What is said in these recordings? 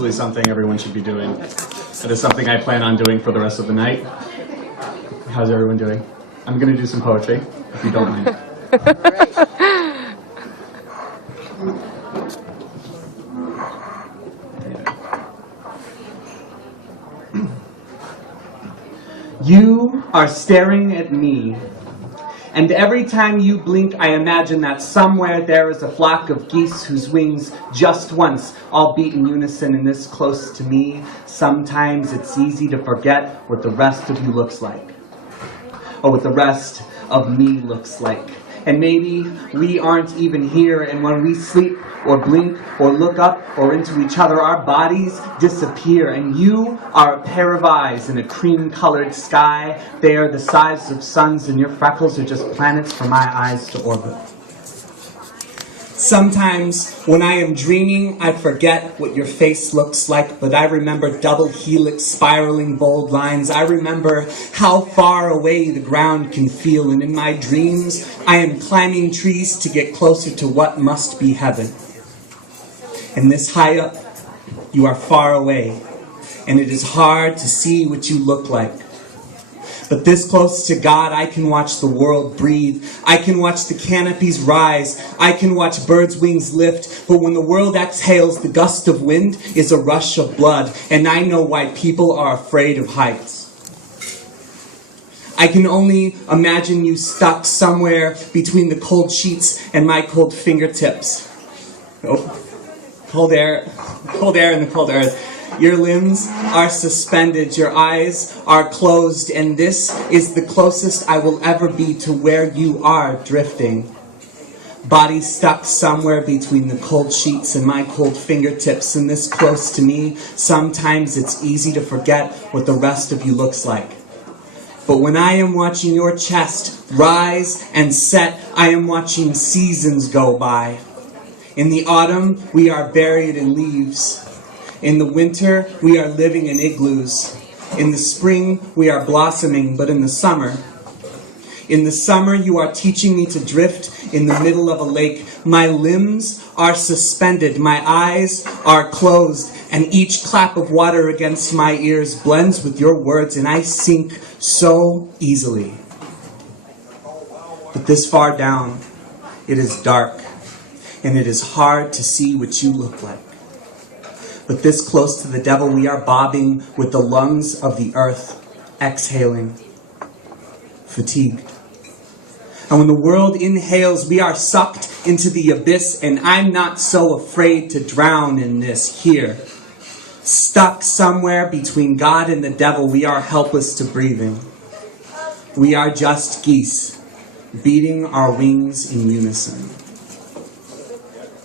Absolutely something everyone should be doing. It is something I plan on doing for the rest of the night. How's everyone doing? I'm going to do some poetry, if you don't mind. You are staring at me, and every time you blink, I imagine that somewhere there is a flock of geese whose wings just once all beat in unison and this close to me. Sometimes it's easy to forget what the rest of you looks like, or what the rest of me looks like. And maybe we aren't even here, and when we sleep or blink or look up or into each other, our bodies disappear, and you are a pair of eyes in a cream-colored sky. They are the size of suns, and your freckles are just planets for my eyes to orbit. Sometimes, when I am dreaming, I forget what your face looks like, but I remember double helix spiraling bold lines. I remember how far away the ground can feel, and in my dreams, I am climbing trees to get closer to what must be heaven. And this high up, you are far away, and it is hard to see what you look like. But this close to God, I can watch the world breathe. I can watch the canopies rise. I can watch birds' wings lift. But when the world exhales, the gust of wind is a rush of blood. And I know why people are afraid of heights. I can only imagine you stuck somewhere between the cold sheets and my cold fingertips. Oh, cold air in the cold earth. Your limbs are suspended, your eyes are closed, and this is the closest I will ever be to where you are drifting. Body stuck somewhere between the cold sheets and my cold fingertips, and this close to me, sometimes it's easy to forget what the rest of you looks like. But when I am watching your chest rise and set, I am watching seasons go by. In the autumn, we are buried in leaves. In the winter, we are living in igloos. In the spring, we are blossoming, but in the summer, you are teaching me to drift in the middle of a lake. My limbs are suspended, my eyes are closed, and each clap of water against my ears blends with your words, and I sink so easily. But this far down, it is dark, and it is hard to see what you look like. But this close to the devil, we are bobbing with the lungs of the earth, exhaling, fatigued. And when the world inhales, we are sucked into the abyss, and I'm not so afraid to drown in this here. Stuck somewhere between God and the devil, we are helpless to breathing. We are just geese, beating our wings in unison.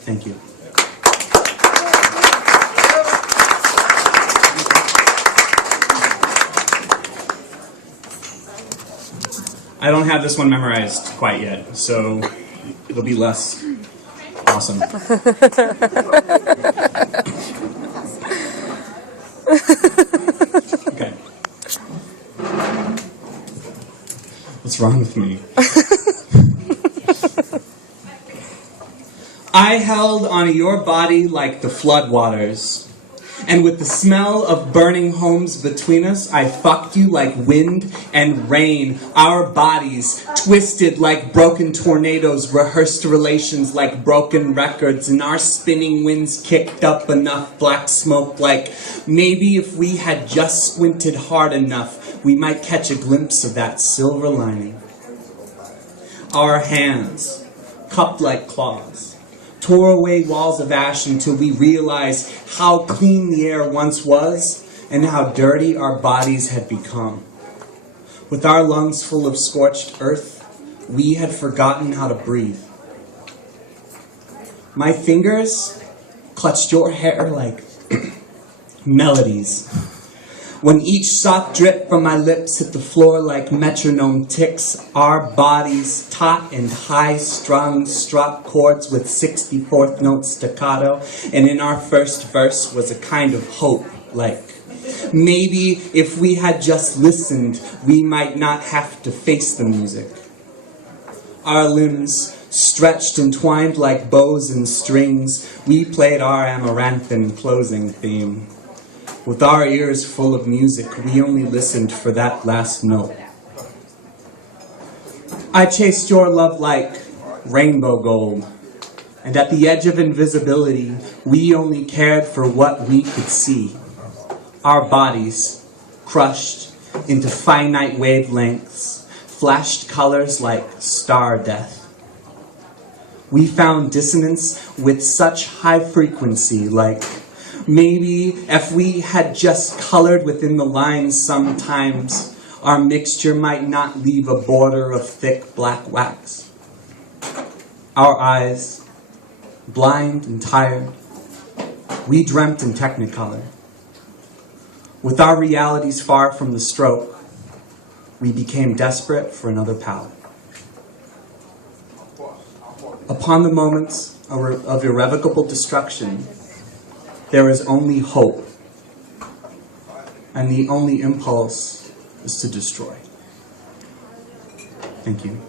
Thank you. I don't have this one memorized quite yet, so it'll be less awesome. Okay. What's wrong with me? I held onto your body like the floodwaters. And with the smell of burning homes between us, I fucked you like wind and rain. Our bodies twisted like broken tornadoes, rehearsed relations like broken records, and our spinning winds kicked up enough black smoke like maybe if we had just squinted hard enough, we might catch a glimpse of that silver lining. Our hands, cupped like claws, tore away walls of ash until we realized how clean the air once was and how dirty our bodies had become. With our lungs full of scorched earth, we had forgotten how to breathe. My fingers clutched your hair like melodies. When each soft drip from my lips hit the floor like metronome ticks, our bodies, taut and high-strung, struck chords with 64th note staccato, and in our first verse was a kind of hope, like maybe if we had just listened, we might not have to face the music. Our limbs Stretched and twined like bows and strings, we played our amaranthine closing theme. With our ears full of music, we only listened for that last note. I chased your love like rainbow gold, and at the edge of invisibility, we only cared for what we could see. Our bodies, crushed into finite wavelengths, flashed colors like star death. We found dissonance with such high frequency, like maybe if we had just colored within the lines sometimes, our mixture might not leave a border of thick black wax. Our eyes, blind and tired, we dreamt in technicolor. With our realities far from the stroke, we became desperate for another palette. Upon the moments of irrevocable destruction, there is only hope, and the only impulse is to destroy. Thank you.